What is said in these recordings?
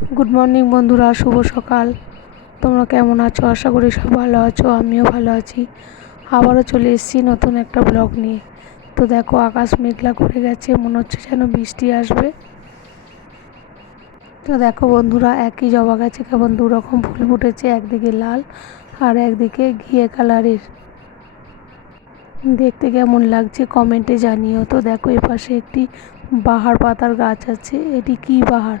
Good morning বন্ধুরা, শুভ সকাল। তোমরা কেমন আছো? আশা করি সব ভালো আছো, আমিও ভালো আছি। আবারও চলে এসেছি নতুন একটা ব্লগ নিয়ে। তো দেখো, আকাশ মেঘলা করে গেছে, মনে হচ্ছে যেন বৃষ্টি আসবে। তো দেখো বন্ধুরা, একই জবা গাছে কেমন দু রকম ফুল ফুটেছে, একদিকে লাল আর একদিকে ঘিয়ে কালারের। দেখতে কেমন লাগছে কমেন্টে জানিও। তো দেখো, এপাশে একটি বাহার পাতার গাছ আছে। এটি কি বাহার?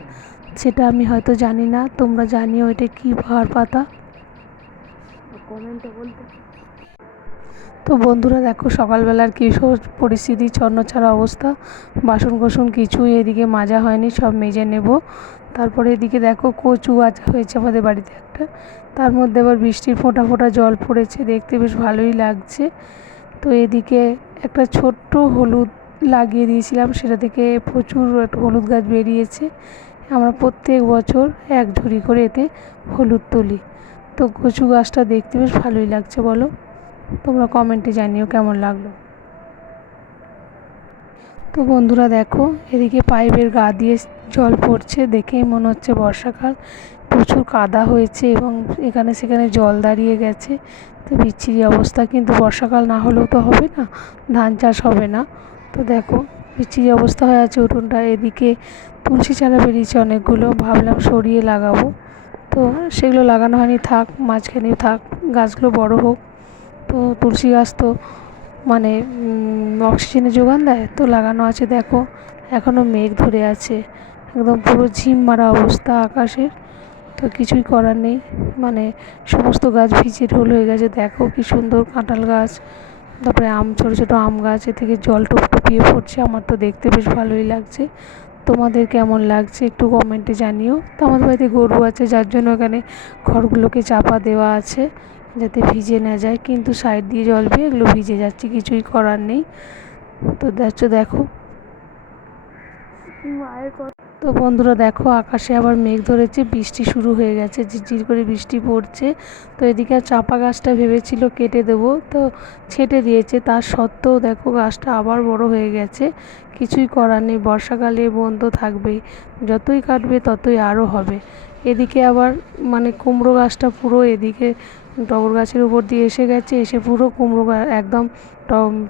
সেটা আমি হয়তো জানি না। তোমরা জানিও এটা কি বাহার পাতা। কমেন্টে বলতে। তো বন্ধুরা দেখো সকালবেলার কি পরিস্থিতি ছন্নছাড়া অবস্থা। বাসন কোসন কিছুই এদিকে মাজা হয়নি সব মেজে নেব। তারপরে এদিকে দেখো কচু গাছ হয়েছে আমাদের বাড়িতে একটা। তার মধ্যে আবার বৃষ্টির ফোঁটা ফোঁটা জল পড়েছে দেখতে বেশ ভালোই লাগছে। তো এদিকে একটা ছোট্ট হলুদ লাগিয়ে দিয়েছিলাম সেটা থেকে প্রচুর হলুদ গাছ বেরিয়েছে। আমরা প্রত্যেক বছর এক ঝুড়ি করে এতে হলুদ তুলি। তো কচু গাছটা দেখতে বেশ ভালোই লাগছে বলো? তোমরা কমেন্টে জানিও কেমন লাগল। তো বন্ধুরা দেখো, এদিকে পাইপের গা দিয়ে জল পড়ছে, দেখেই মনে হচ্ছে বর্ষাকাল। প্রচুর কাদা হয়েছে এবং এখানে সেখানে জল দাঁড়িয়ে গেছে। তো বিচ্ছিরি অবস্থা, কিন্তু বর্ষাকাল না হলেও তো হবে না, ধান চাষ হবে না। তো দেখো বিচ্ছিরি অবস্থা হয়ে আছে উঠোনটা। এদিকে তুলসী চারা বেরিয়েছে অনেকগুলো। ভাবলাম সরিয়ে লাগাবো। তো সেগুলো লাগানো হয়নি। থাক, মাঝখানে থাক, গাছগুলো বড় হোক। তো তুলসী গাছ তো মানে অক্সিজেনের যোগান দেয়। তো লাগানো আছে, দেখো। এখনও মেঘ ধরে আছে। একদম পুরো ঝিম মারা অবস্থা আকাশের তো কিছুই করার নেই। মানে সমস্ত গাছ ভিজে ঢোল হয়ে গেছে। দেখো কি সুন্দর কাঁঠাল গাছ। তারপরে আম, ছোটো ছোটো আম গাছ থেকে জল টুপ টুপিয়ে পড়ছে। আমার তো দেখতে বেশ ভালোই লাগছে। তোমাদের কেমন লাগছে একটু কমেন্টে জানিও। তো আমাদের বাড়িতে গরু আছে, যার জন্য এখানে খড়গুলোকে চাপা দেওয়া আছে যাতে ভিজে না যায়। কিন্তু সাইড দিয়ে জল পেয়ে এগুলো ভিজে যাচ্ছে, কিছুই করার নেই। তো দেখছ দেখো। মায়ের তো বন্ধুরা দেখো, আকাশে আবার মেঘ ধরেছে, বৃষ্টি শুরু হয়ে গেছে, ঝিরঝির করে বৃষ্টি পড়ছে। তো এদিকে চাপা গাছটা ভেবেছিল কেটে দেবো, তো ছেটে দিয়েছে। তার সত্ত্বেও দেখো, গাছটা আবার বড় হয়ে গেছে। কিছুই করার নেই, বর্ষাকালে বন্ধ থাকবেই। যতই কাটবে, ততই আরও হবে। এদিকে আবার মানে কুমড়ো গাছটা পুরো এদিকে টগর গাছের উপর দিয়ে এসে গেছে, এসে পুরো কুমড়ো গাছ একদম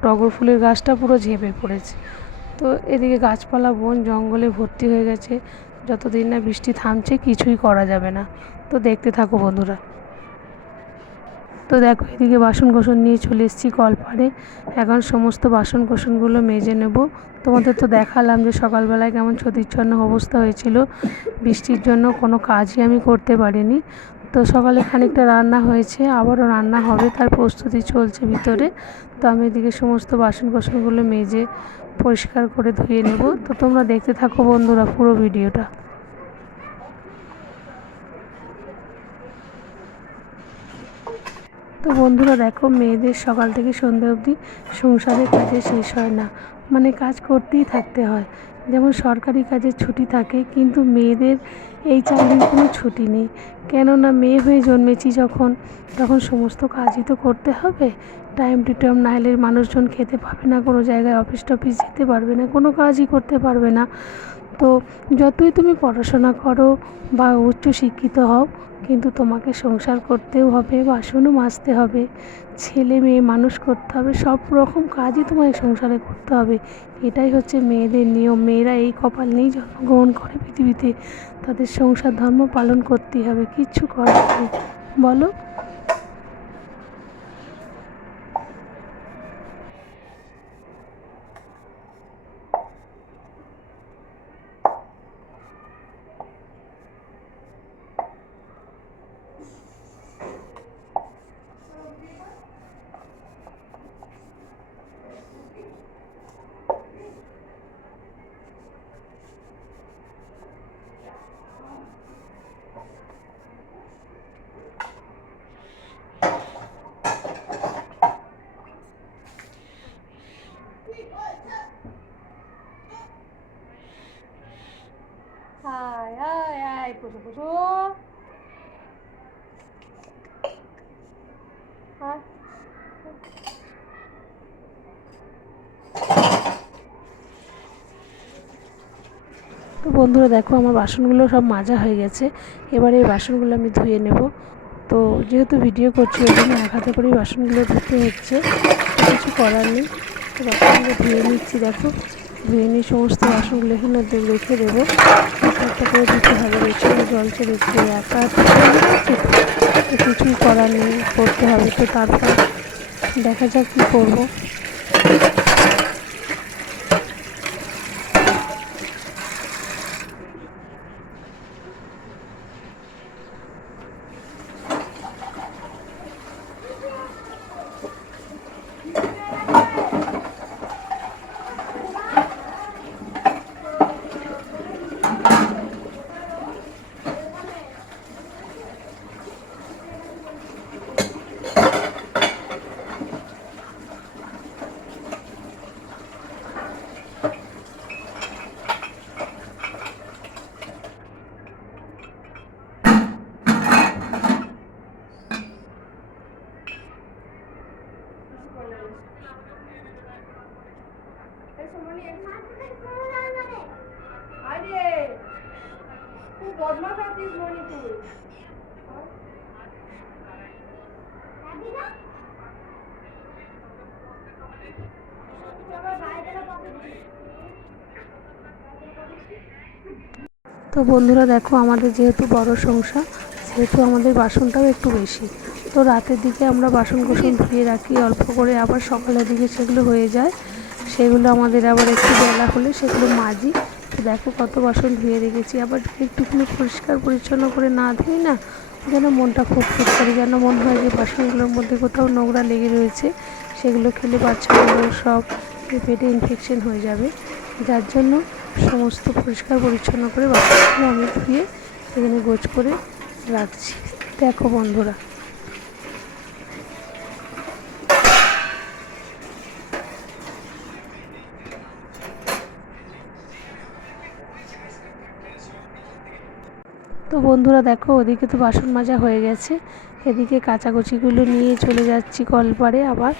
টগর ফুলের গাছটা পুরো ঝেঁপে পড়েছে। তো এদিকে গাছপালা, বন, জঙ্গলে ভর্তি হয়ে গেছে। যতদিন না বৃষ্টি থামছে, কিছুই করা যাবে না। তো দেখতে থাকো বন্ধুরা। তো দেখো, এদিকে বাসন কোসন নিয়ে চলে এসেছি কলপাড়ে। এখন সমস্ত বাসন কোসনগুলো মেজে নেব। তোমাদের তো দেখালাম যে সকালবেলায় কেমন ছতিচ্ছন্ন অবস্থা হয়েছিল। বৃষ্টির জন্য কোনো কাজই আমি করতে পারিনি। তো সকালে খানিকটা রান্না হয়েছে, আবারও রান্না হবে, তার প্রস্তুতি চলছে ভিতরে। তো আমি এদিকে সমস্ত বাসন কোসনগুলো মেজে পরিষ্কার করে ধুয়ে নেব। তো তোমরা দেখতে থাকো বন্ধুরা পুরো ভিডিওটা। তো বন্ধুরা দেখো, মেয়েদের সকাল থেকে সন্ধ্যে অবধি সংসারের কাজে শেষ হয় না। মানে কাজ করতেই থাকতে হয়। যেমন সরকারি কাজের ছুটি থাকে, কিন্তু মেয়েদের এই চার দিন কোনো ছুটি নেই। কেননা মেয়ে হয়ে জন্মেছি যখন, তখন সমস্ত কাজই তো করতে হবে। টাইম টু টাইম না হলে মানুষজন খেতে পাবে না, কোনো জায়গায় অফিস টফিস যেতে পারবে না, কোনো কাজই করতে পারবে না। তো যতই তুমি পড়াশোনা করো বা উচ্চ শিক্ষিত হও কিন্তু তোমাকে সংসার করতেও হবে, বাসনও মাজতে হবে, ছেলে মেয়ে মানুষ করতে হবে, সব রকম কাজই তোমাকে সংসারে করতে হবে। এটাই হচ্ছে মেয়েদের নিয়ম। মেয়েরা এই কপাল নিয়েই জন্মগ্রহণ করে পৃথিবীতে। তাদের সংসার ধর্ম পালন করতেই হবে, কিচ্ছু করার নেই। বলো আয় আয় আয় পুষো পুষো তো বন্ধুরা দেখো আমার বাসনগুলো সব মাজা হয়ে গেছে। এবার এই বাসনগুলো আমি ধুয়ে নেব। তো যেহেতু ভিডিও করছি, ওই জন্য এক হাতে করেই বাসনগুলো ধুতে হচ্ছে। কিছু করার নেই। তো বাসনগুলো ধুয়ে নিচ্ছি, দেখো। ধুয়ে নিয়ে সমস্ত বাসনগুলো এখানে রেখে দেবো। একটা করে দিতে হবে রেখে জল ছেড়েছি একা কিছুই করার নেই, করতে হবে। তো তারপর দেখা যাক কী করব। তো বন্ধুরা দেখো, আমাদের যেহেতু বড় সংসার, সেহেতু আমাদের বাসনটাও একটু বেশি। তো রাতের দিকে আমরা বাসন কোসন ধুয়ে রাখি, অল্প করে আবার সকালের দিকে সেগুলো হয়ে যায়। সেগুলো আমাদের আবার একটু বেলা হলে সেগুলো মাজি। দেখো কত বাসন ধুয়ে রেখেছি। আবার একটুখানি পরিষ্কার পরিচ্ছন্ন করে না ধুই না, যেন মনটা খুব খুব করে যেন মনে হয় যে বাসনগুলোর মধ্যে কোথাও নোংরা লেগে রয়েছে, সেগুলো খেলে বাচ্চাগুলো সব পেটে ইনফেকশন হয়ে যাবে। যার জন্য সমস্ত পরিষ্কার পরিচ্ছন্ন করে বাসনগুলো আমি ধুয়ে এখানে গোছ করে রাখছি। দেখো বন্ধুরা তো বন্ধুরা দেখো, ওদিকে তো বাসন মাজা হয়ে গেছে। এদিকে কাচাকুচিগুলো নিয়ে চলে যাচ্ছি কলপারে আবার,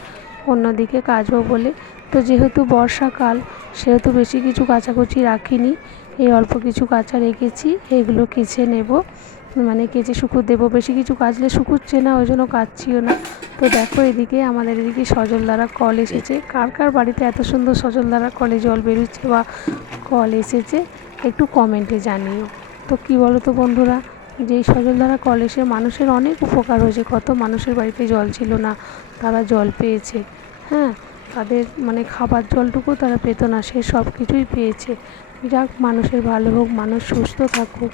অন্যদিকে কাচবো বলে। তো যেহেতু বর্ষাকাল, সেহেতু বেশি কিছু কাচাকুচি রাখিনি। এই অল্প কিছু কাঁচা রেখেছি, এগুলো কেচে নেব। মানে কেচে শুকুর দেবো। বেশি কিছু কাচলে শুকুচ্ছে না, ওই জন্য কাচছিও না। তো দেখো, এদিকে আমাদের এদিকে সজলধারা কল এসেছে। কার কার বাড়িতে এত সুন্দর সজলধারা কলে জল বেরোচ্ছে বা কল এসেছে, একটু কমেন্টে জানিও। তো কী বলো তো বন্ধুরা? যে এই সজলধারা কল এসে মানুষের অনেক উপকার হয়েছে। কত মানুষের বাড়িতে জল ছিল না, তারা জল পেয়েছে। হ্যাঁ তাদের মানে খাবার জলটুকু তারা পেতো না, সে সব কিছুই পেয়েছে। যাক, মানুষের ভালো হোক, মানুষ সুস্থ থাকুক।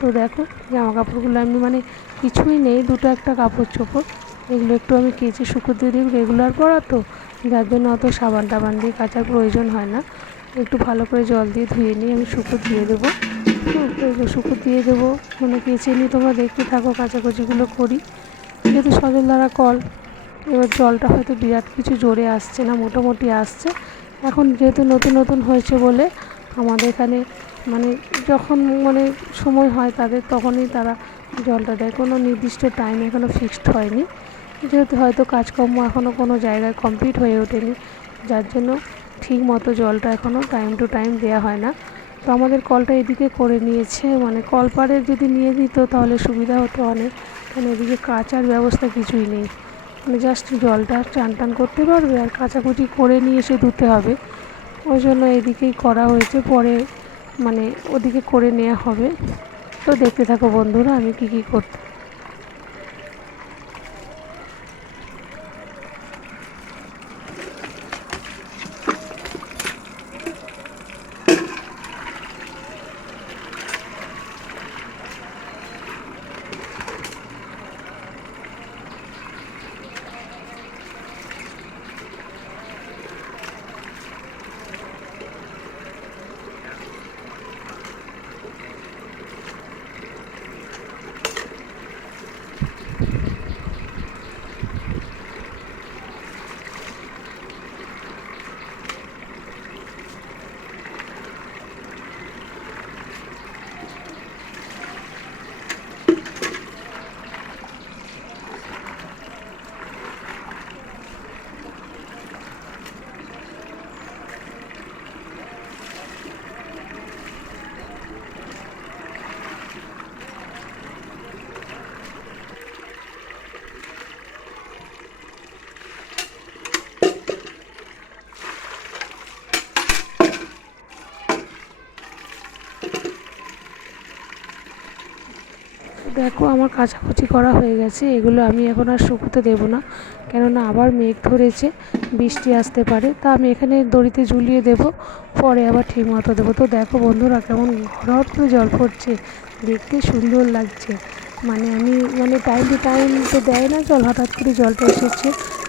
তো দেখো জামা কাপড়গুলো আমি মানে কিছুই নেই, দুটো একটা কাপড় চোপড় এগুলো একটু আমি কেচে দিয়ে দিই রেগুলার পরা তো। যার জন্য অত সাবান টাবান দিয়ে কাচার প্রয়োজন হয় না। একটু ভালো করে জল দিয়ে ধুয়ে নিয়ে আমি শুকো দিয়ে দেবো। শুকো দিয়ে দেবো। মানে কেচে নিয়ে তোমরা দেখতে থাকো, কাচাকুচিগুলো করি। যেহেতু সজল দ্বারা কল এবার জলটা হয়তো বিরাট কিছু জোরে আসছে না, মোটামুটি আসছে। এখন যেহেতু নতুন নতুন হয়েছে বলে আমাদের এখানে মানে যখন মানে সময় হয় তাদের তখনই তারা জলটা দেয়। কোনো নির্দিষ্ট টাইম এখনও ফিক্সড হয়নি। যেহেতু হয়তো কাজকর্ম এখনও কোনো জায়গায় কমপ্লিট হয়ে ওঠেনি, যার জন্য ঠিক মতো জলটা এখনও টাইম টু টাইম দেওয়া হয় না। তো আমাদের কলটা এদিকে করে নিয়েছে। মানে কলপারে যদি নিয়ে দিত তাহলে সুবিধা হতো অনেক। কারণ এদিকে কাচার ব্যবস্থা কিছুই নেই। মানে জাস্ট জলটা চান টান করতে পারবে আর কাঁচাকুচি করে নিয়ে এসে ধুতে হবে। ওই জন্য এদিকেই করা হয়েছে। পরে মানে ওদিকে করে নেওয়া হবে। তো দেখতে থাকো বন্ধুরা আমি কী কী করতে দেখো, আমার কাচাকুচি করা হয়ে গেছে। এগুলো আমি এখন আর শুকোতে দেবো না। কেননা আবার মেঘ ধরেছে, বৃষ্টি আসতে পারে। তা আমি এখানে দড়িতে ঝুলিয়ে দেবো, পরে আবার ঠিক মতো দেবো। তো দেখো বন্ধুরা, কেমন ঘর করে জল পড়ছে। দেখতে সুন্দর লাগছে। মানে আমি মানে টাইম টু টাইম তো দেয় না জল, হঠাৎ করে জলটা এসেছে।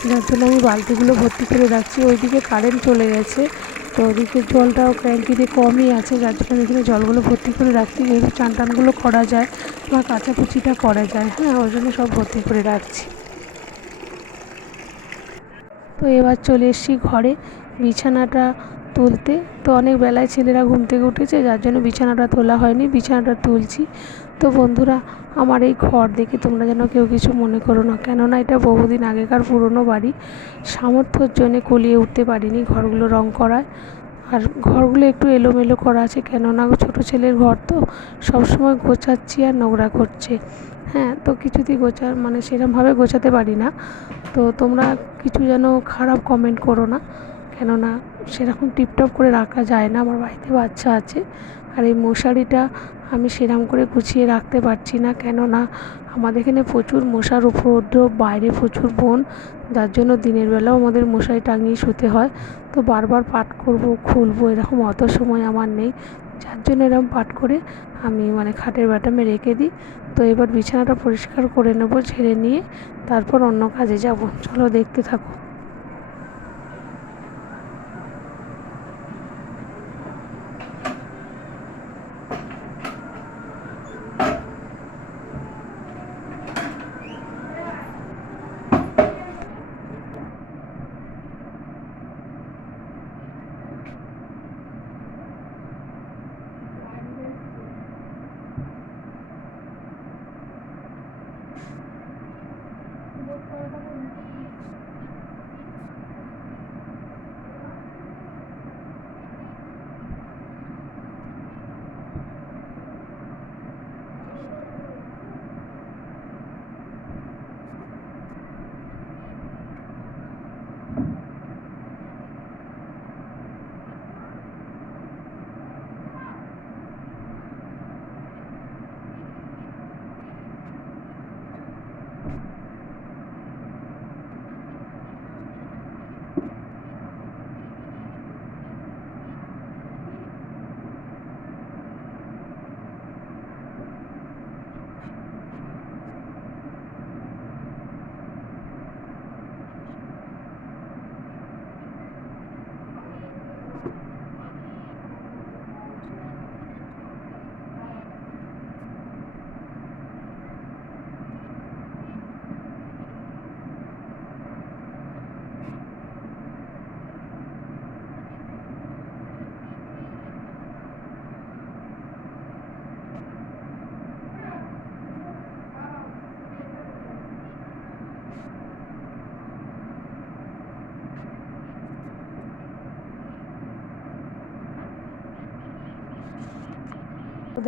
যার জন্য আমি বালতিগুলো ভর্তি করে রাখছি। ওইদিকে কারেন্ট চলে গেছে। তো ওদিকে জলটাও ট্যাঙ্কিতে কমই আছে, যার জন্য এখানে জলগুলো ভর্তি করে রাখছি যেহেতু চান টানগুলো করা যায়, বা কাচাকুচিটা করা যায় হ্যাঁ ওই জন্য সব ভর্তি করে রাখছি। তো এবার চলে এসেছি ঘরে। বিছানাটা তুলতে। তো অনেক বেলায় ছেলেরা ঘুম থেকে উঠেছে, যার জন্য বিছানাটা তোলা হয়নি, বিছানাটা তুলছি। তো বন্ধুরা, আমার এই ঘর দেখে তোমরা যেন কেউ কিছু মনে করো না, কেননা এটা বহুদিন আগেকার পুরনো বাড়ি। সামর্থ্যর জন্যে কলিয়ে উঠতে পারিনি ঘরগুলো রং করায়। আর ঘরগুলো একটু এলোমেলো করা আছে, কেননা ছোটো ছেলের ঘর তো সবসময় গোছাচ্ছি আর নোংরা করছে। হ্যাঁ তো কিছুতেই গোছা মানে সেরমভাবে গোছাতে পারি না। তো তোমরা কিছু যেন খারাপ কমেন্ট করো না, কেননা সেরকম টিপটপ করে রাখা যায় না। আমার বাড়িতে বাচ্চা আছে আর এই মশারিটা আমি সেরম করে গুছিয়ে রাখতে পারছি না। কেননা আমাদের এখানে প্রচুর মশার উপদ্রব, বাইরে প্রচুর বন, যার জন্য দিনের বেলাও আমাদের মশারি টাঙিয়ে শুতে হয়। তো বারবার পাট করব, খুলবো এরকম অত সময় আমার নেই। যার জন্য এরকম পাট করে আমি মানে খাটের বাটামে রেখে দিই। তো এবার বিছানাটা পরিষ্কার করে নেব, ঝেড়ে নিয়ে তারপর অন্য কাজে যাব। চলো দেখতে থাকো।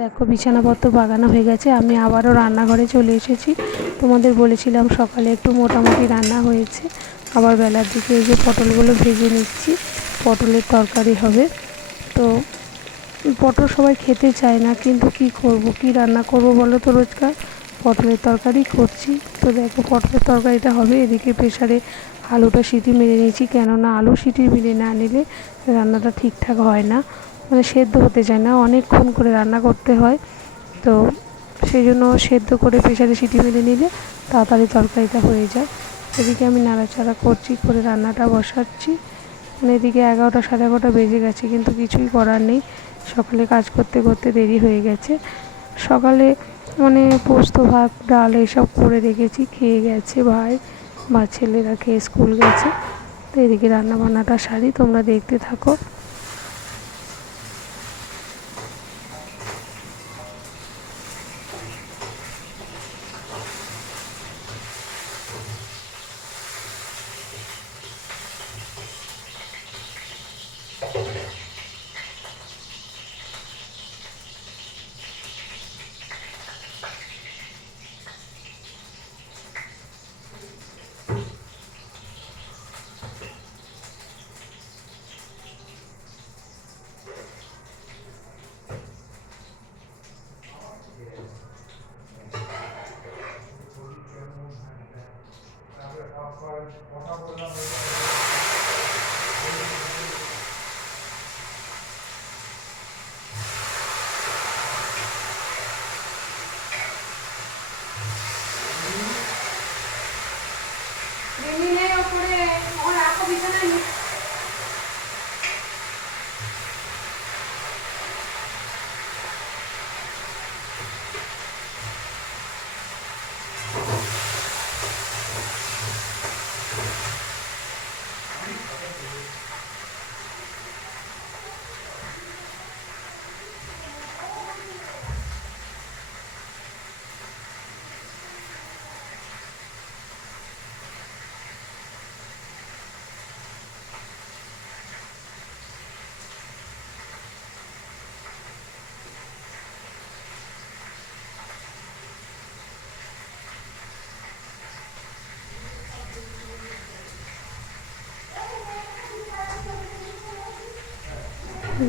দেখো বিছানাপত্র বাগানো হয়ে গেছে, আমি আবারও রান্নাঘরে চলে এসেছি। তোমাদের বলেছিলাম সকালে একটু মোটামুটি রান্না হয়েছে, আবার বেলার দিকে এই যে পটলগুলো ভেজে নিচ্ছি, পটলের তরকারি হবে। তো পটল সবাই খেতে চায় না, কিন্তু কি করব, কি রান্না করব বলো তো রোজকার? পটলের তরকারি করছি। তো দেখো পটলের তরকারিটা হবে, এদিকে প্রেশারে আলুটা সিটি মেরে নিয়েছি, কেননা আলু সিটি মেরে না নিলে রান্নাটা ঠিকঠাক হয় না। মানে সেদ্ধ হতে চায় না, অনেকক্ষণ করে রান্না করতে হয়। তো সেই জন্য সেদ্ধ করে প্রেশারে সিটি মেরে নিলে তাড়াতাড়ি তরকারিটা হয়ে যায়। এদিকে আমি নাড়াচাড়া করছি, করে রান্নাটা বসাচ্ছি। মানে এদিকে এগারোটা সাড়ে এগারোটা বেজে গেছে, কিন্তু কিছুই করার নেই। সকালে কাজ করতে করতে দেরি হয়ে গেছে। সকালে মানে পোস্ত, ভাত, ডাল এসব করে রেখেছি, খেয়ে গেছে ভাই, বা ছেলেরা খেয়ে স্কুল গেছে। তো এদিকে রান্না বান্নাটা সারি, তোমরা দেখতে থাকো।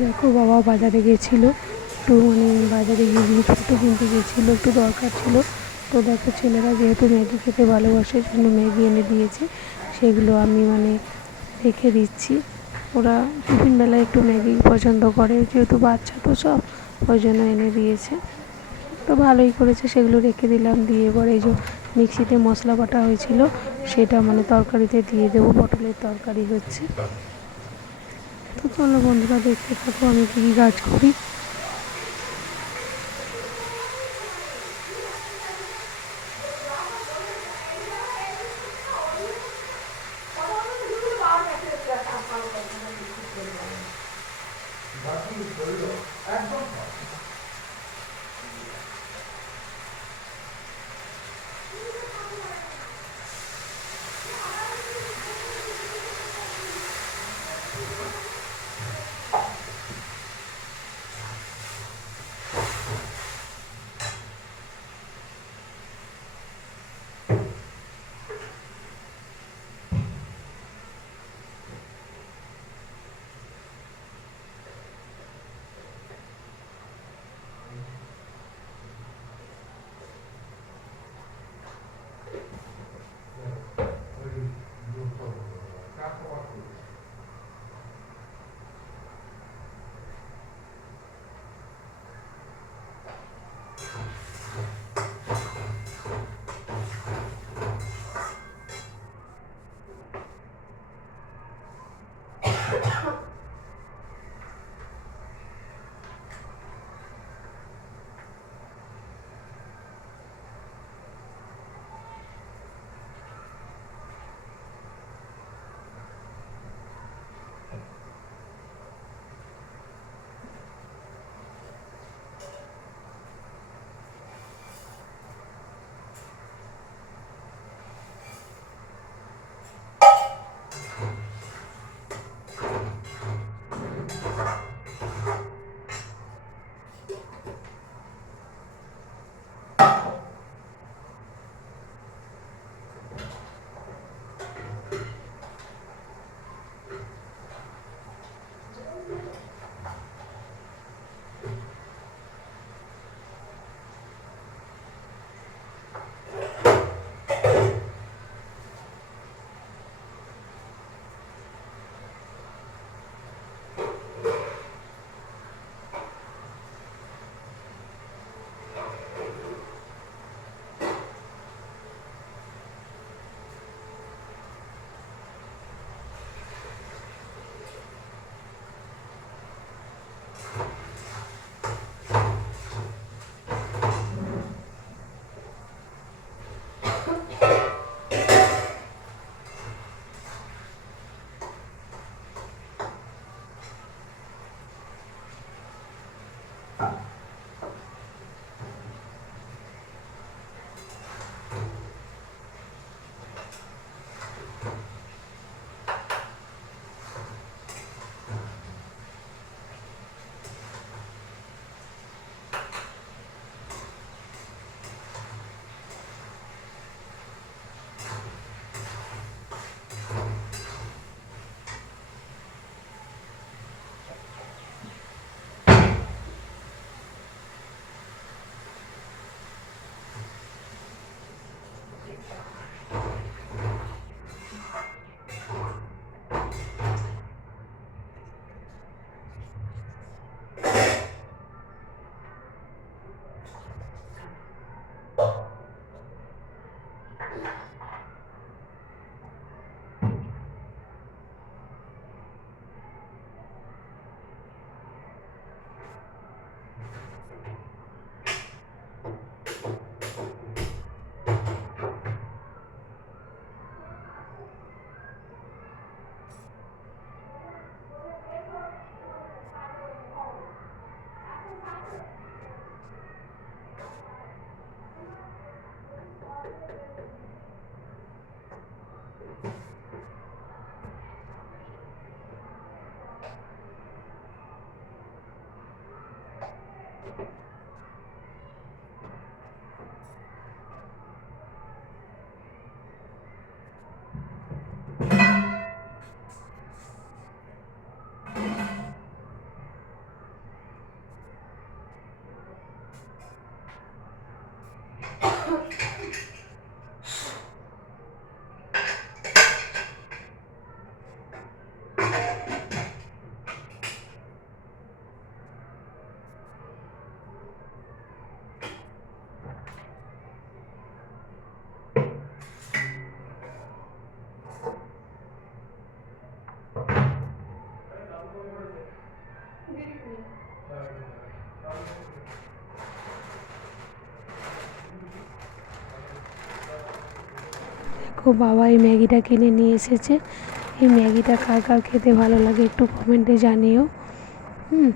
দেখো বাবা বাজারে গেছিল একটু মানে বাজারে গিয়ে জিনিসপত্র কিনতে গেছিল একটু দরকার ছিল। তো দেখো ছেলেরা যেহেতু ম্যাগি খেতে ভালোবাসে জন্য ম্যাগি এনে দিয়েছে। সেগুলো আমি মানে রেখে দিচ্ছি। ওরা টিফিন বেলায় একটু ম্যাগি পছন্দ করে, যেহেতু বাচ্চা তো সব, ওই জন্য এনে দিয়েছে। তো ভালোই করেছে, সেগুলো রেখে দিলাম। দিয়ে এবার এই যে মিক্সিতে মশলা বাটা হয়েছিল, সেটা মানে তরকারিতে দিয়ে দেবো, পটলের তরকারি হচ্ছে। তো চলো বন্ধুরা দেখতে থাকো আমি কী কী কাজ করি। দেখো বাবা এই ম্যাগিটা কিনে নিয়ে এসেছে। এই ম্যাগিটা কার কার খেতে ভালো লাগে একটু কমেন্টে জানিও। হুম,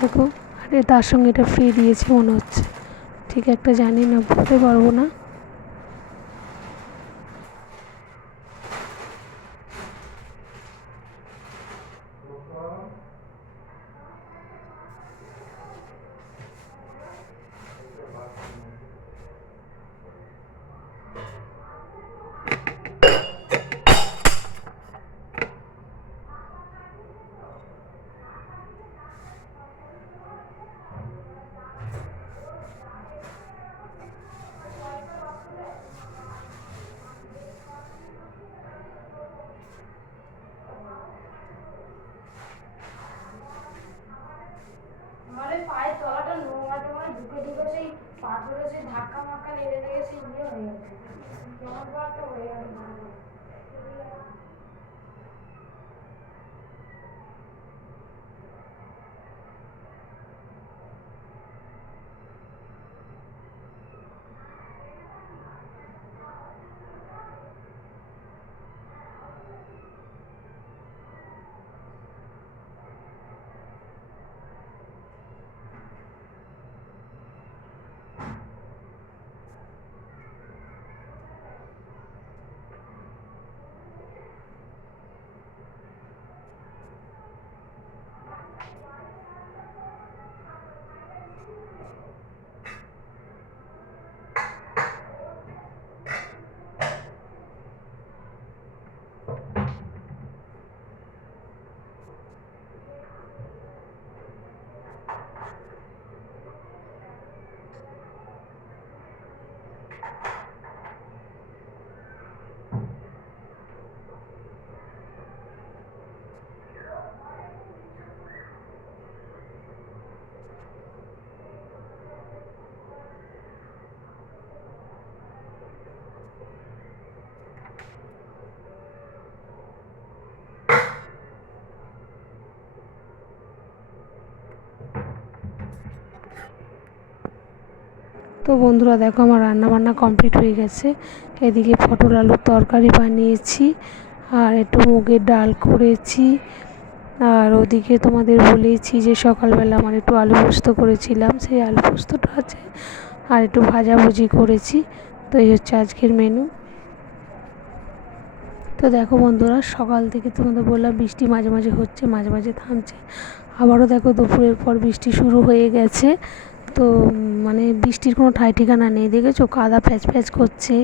দেখো, আরে তার সঙ্গে এটা ফ্রি দিয়েছে, মনে হচ্ছে। ঠিক একটা জানি না, বলতে পারব না। বন্ধুরা দেখো আমার রান্না বান্না কমপ্লিট হয়ে গেছে। এদিকে পটল আলুর তরকারি বানিয়েছি, আর একটু মুগের ডাল করেছি। আর ওদিকে তোমাদের বলেছি যে সকালবেলা আমার একটু আলু পোস্ত করেছিলাম, সেই আলু পোস্তটা আছে, আর একটু ভাজাভুজি করেছি। তো এই হচ্ছে আজকের মেনু তো দেখো বন্ধুরা, সকাল থেকে তোমাদের বললাম বৃষ্টি মাঝে মাঝে হচ্ছে, মাঝে মাঝে থামছে। আবারও দেখো দুপুরের পর বৃষ্টি শুরু হয়ে গেছে। তো মানে বৃষ্টির কোনো ঠাই ঠিকানা নেই। দেখেছ? কাদা প্যাচ প্যাচ করছে।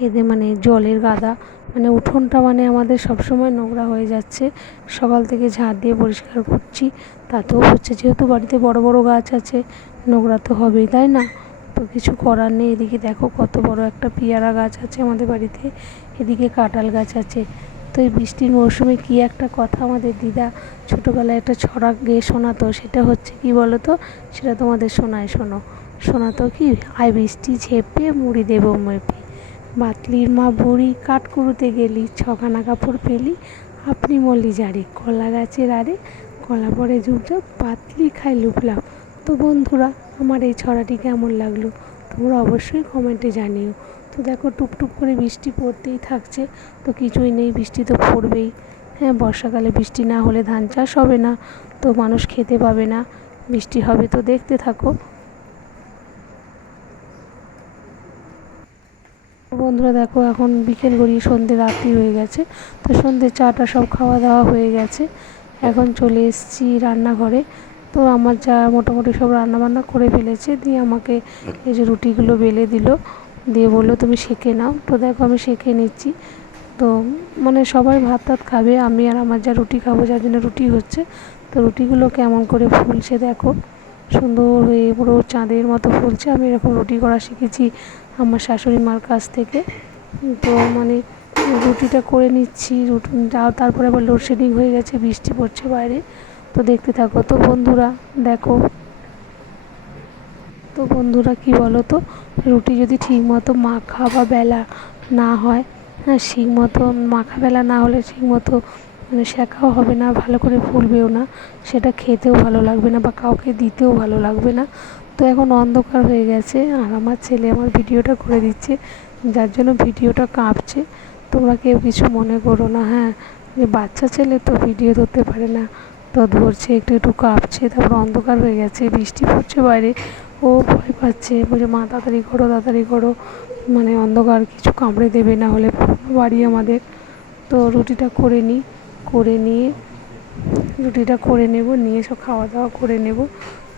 এদের মানে জলের কাদা। মানে উঠোনটা মানে আমাদের সবসময় নোংরা হয়ে যাচ্ছে। সকাল থেকে ঝাড় দিয়ে পরিষ্কার করছি। তাতেও হচ্ছে, যেহেতু বাড়িতে বড় বড় গাছ আছে, নোংরা তো হবেই, তাই না? তো কিছু করার নেই। এদিকে দেখো কত বড় একটা পেয়ারা গাছ আছে আমাদের বাড়িতে। এদিকে কাঁঠাল গাছ আছে। তো এই বৃষ্টির মরশুমে কী একটা কথা আমাদের দিদা ছোটোবেলায় একটা ছড়া গেয়ে শোনাতো? সেটা হচ্ছে কি বলো তো সেটা তোমাদের শোনায়, শোনো। শোনাতো কি? আয় বৃষ্টি ঝেপে, মুড়ি দেব মেপে। বাতলির মা বুড়ি কাঠকুড়ুতে গেলি, ছখানা কাপড় পেলি, আপনি মল্লি জারে কলা গাছের আরে কলা পরে ঝুপঝাপ পাতলি খাই লুপলাম তো বন্ধুরা, আমার এই ছড়াটি কেমন লাগল? তোমরা অবশ্যই কমেন্টে জানিও। তো দেখো টুপটুপ করে বৃষ্টি পড়তেই থাকছে, তো কিছুই নেই, বৃষ্টি তো পড়বেই। হ্যাঁ বর্ষাকালে বৃষ্টি না হলে ধান চাষ হবে না, তো মানুষ খেতে পাবে না। বৃষ্টি হবে তো দেখতে থাকো। বন্ধুরা দেখো, এখন বিকেল গড়িয়ে সন্ধে রাত্রি হয়ে গেছে, তো সন্ধে চাটা সব খাওয়া দাওয়া হয়ে গেছে। এখন চলে এসেছি রান্নাঘরে, তো আমার যা মোটামুটি সব রান্না বান্না করে ফেলেছে, দিয়ে আমাকে এই যে রুটিগুলো বেলে দিল। দিয়ে বলল, তুমি সেঁকে নাও। তো দেখো আমি সেঁকে নিচ্ছি। তো মানে সবাই ভাত টাত খাবে, আমি আর আমার যা রুটি খাব, যার জন্য রুটি হচ্ছে। তো রুটিগুলো কেমন করে ফুলছে দেখো। সুন্দর হয়ে পুরো চাঁদের মতো ফুলছে। আমি এরকম রুটি করা শিখেছি আমার শাশুড়ি মার কাছ থেকে। তো মানে রুটিটা করে নিচ্ছি, রুটি তারপরে আবার লোডশেডিং হয়ে গেছে, বৃষ্টি পড়ছে বাইরে। তো দেখতে থাকো। তো বন্ধুরা, দেখো। তো বন্ধুরা, কি বলো তো? রুটি যদি ঠিক মতো মাখা বা বেলা না হয় হ্যাঁ ঠিক মতো মাখা বেলা না হলে ঠিক মতো মানে শেখাও হবে না, ভালো করে ফুলবেও না। সেটা খেতেও ভালো লাগবে না বা কাউকে দিতেও ভালো লাগবে না। তো এখন অন্ধকার হয়ে গেছে আর আমার ছেলে আমার ভিডিওটা করে দিচ্ছে, যার জন্য ভিডিওটা কাঁপছে। তোমরা কেউ কিছু মনে করো না হ্যাঁ যে বাচ্চা ছেলে তো ভিডিও ধরতে পারে না, তো ধরছে, একটু একটু কাঁপছে, তারপর অন্ধকার হয়ে গেছে, বৃষ্টি পড়ছে বাইরে। ও ভয় পাচ্ছে বলছে মা তাড়াতাড়ি করো তাড়াতাড়ি করো। মানে অন্ধকার কিছু কামড়ে দেবে না হলে বাড়ি আমাদের। তো রুটিটা করে নিই করে নিয়ে রুটিটা করে নেব নিয়ে সব খাওয়া দাওয়া করে নেব।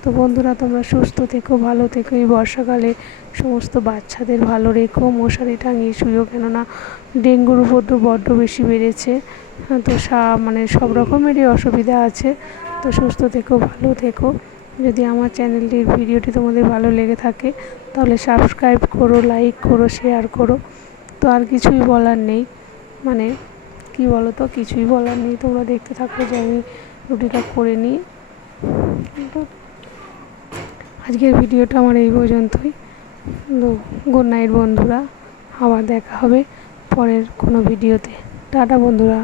তো বন্ধুরা তোমরা সুস্থ থেকো ভালো থেকো। এই বর্ষাকালে সমস্ত বাচ্চাদের ভালো রেখো মশারি টাঙিয়ে শুয়েও কেননা ডেঙ্গুর উপদ্রব বড্ড বেশি বেড়েছে। হ্যাঁ, তো সা মানে সব রকমেরই অসুবিধা আছে। তো সুস্থ থেকো ভালো থেকো। যদি আমার চ্যানেলটির ভিডিওটি তোমাদের ভালো লেগে থাকে, তাহলে সাবস্ক্রাইব করো লাইক করো শেয়ার করো। তো আর কিছুই বলার নেই। মানে কি বলো তো কিছুই বলার নেই। তোমরা দেখতে থাকো যে আমি রুটিটা করে নিই। আজকের ভিডিওটা আমার এই পর্যন্তই। তো গুড নাইট বন্ধুরা। আবার দেখা হবে পরের কোনো ভিডিওতে। টাটা বন্ধুরা।